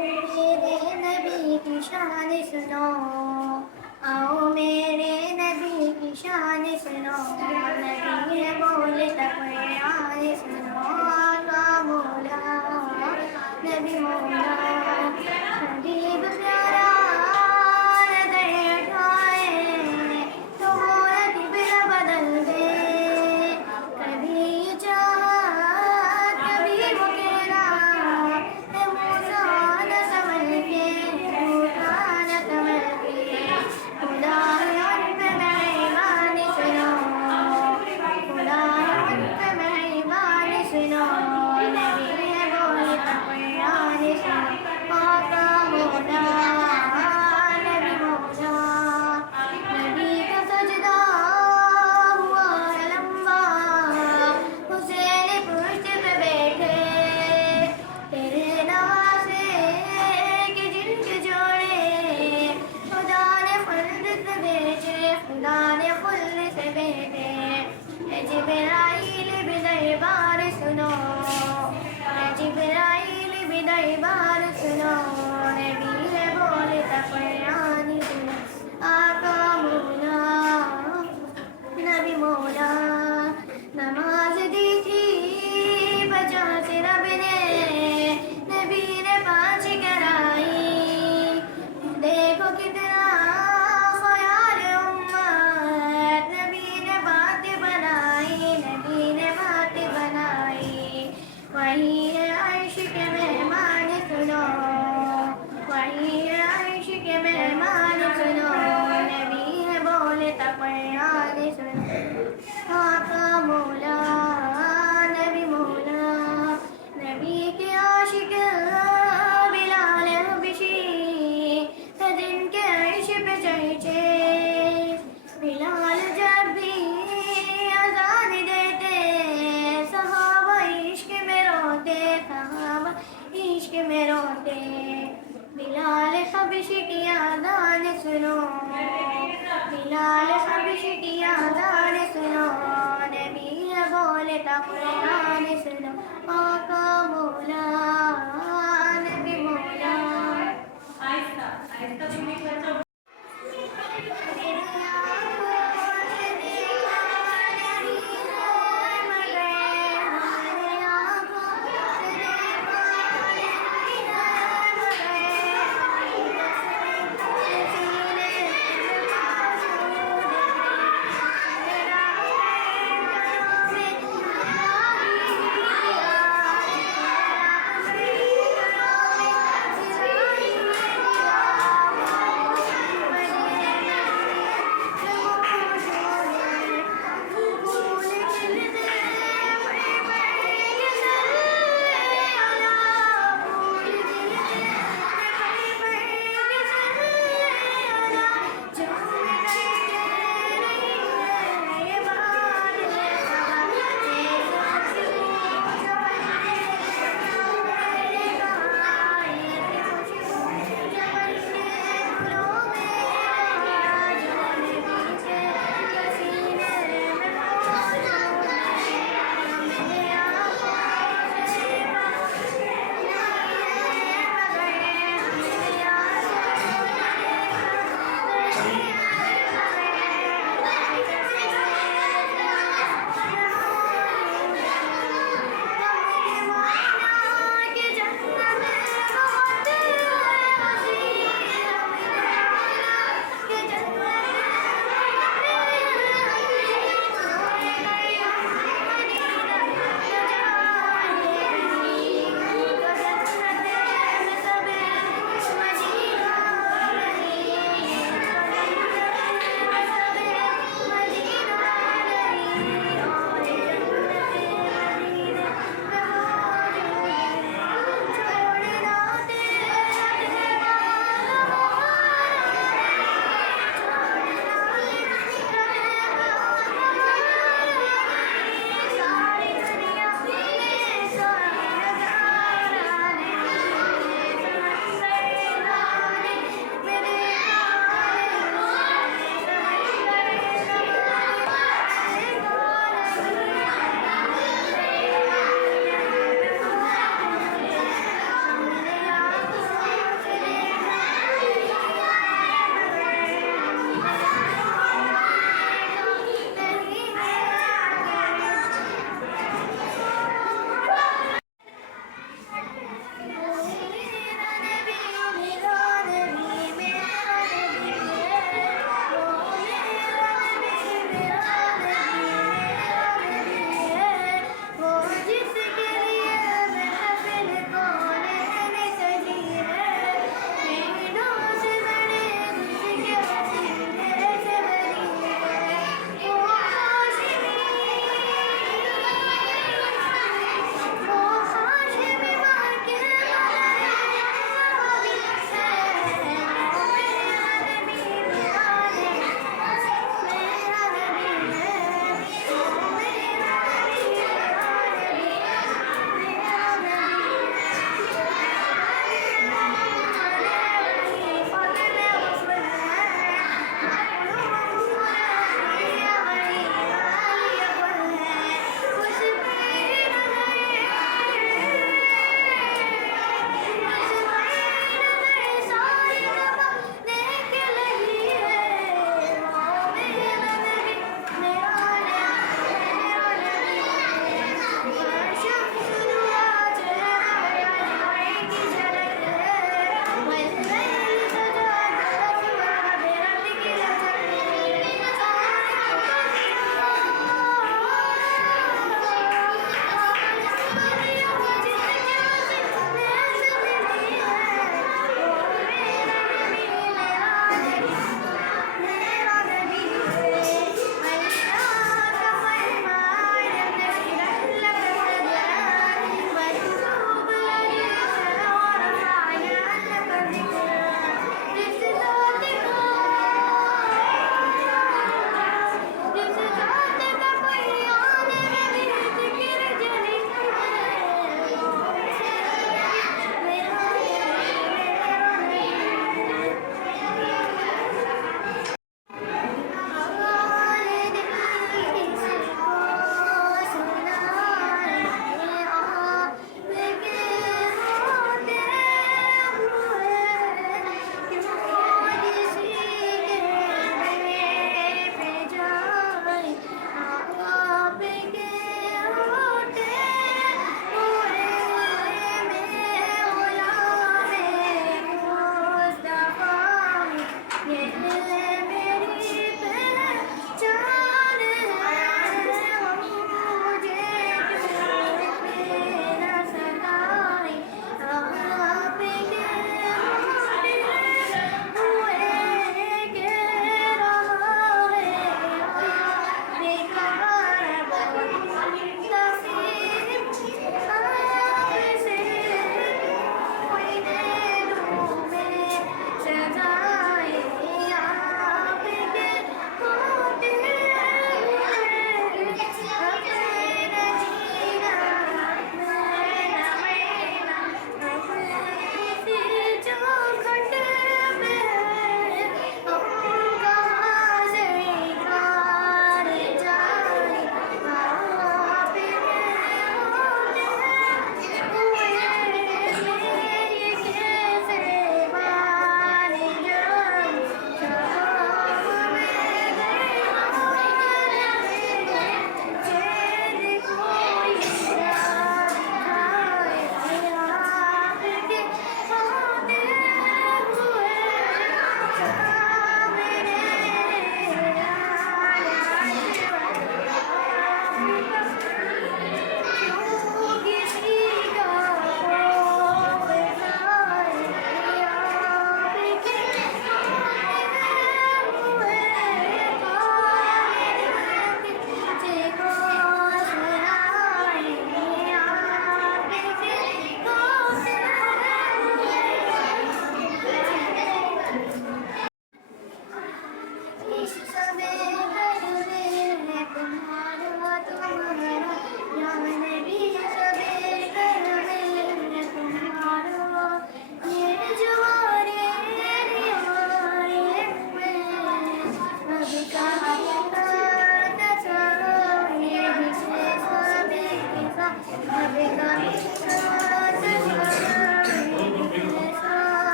मेरे नबी की शान सुनो, आओ मेरे नबी की शान सुनो। नबी है बोले कुरान सुनो, आका मौला नबी मौला। हबीब प्यारा हृदय उठाए, तो मोरा किबला बदल दे। कभी ये चाहत कभी वो कहना, है मूसा न संभल के, मूसा न संभल के। खुदा है उन पे मेहरबानी सुनो, खुदा है उन पे मेहरबानी सुनो। नबी है बोले कुरान सुनो, आका मौला नबी मौला। नबी का सजदा हुआ है लंबा, हुसैन पुश्त पे बैठे। तेरे नवासे के जिनके जोड़े, खुदा ने खुल्द से भेजे, खुदा ने खुल्द से भेजे। ए जिब्राइल भी दरबार सुनो, ए जिब्राइल भी दरबार सुनो। नबी है बोले कुरान सुनो, आका मौला नबी मौला। नमाज दी थी 50 रब ने, नबी ने 5 कराई। देखो कितना ख्याल उम्मत, नबी ने बात बनाई, नबी ने बात बनाई। वही है अर्श के मेहमान सुनो, वही है अर्श के मेहमान सुनो। नबी है बोले कुरान सुनो, आका मौला नबी मौला। नबी के आशिक बिलाल हबशी है, जिनके अर्श पे चर्चे। बिलाल जब भी अज़ान देते, सहाबा इश्क में रोते, सहाबा इश्क में रोते। बिलाल हबशी की अज़ान सुनो, बिलाल हबशी की अज़ान सुनो। नबी है बोले कुरान सुनो, आका मौला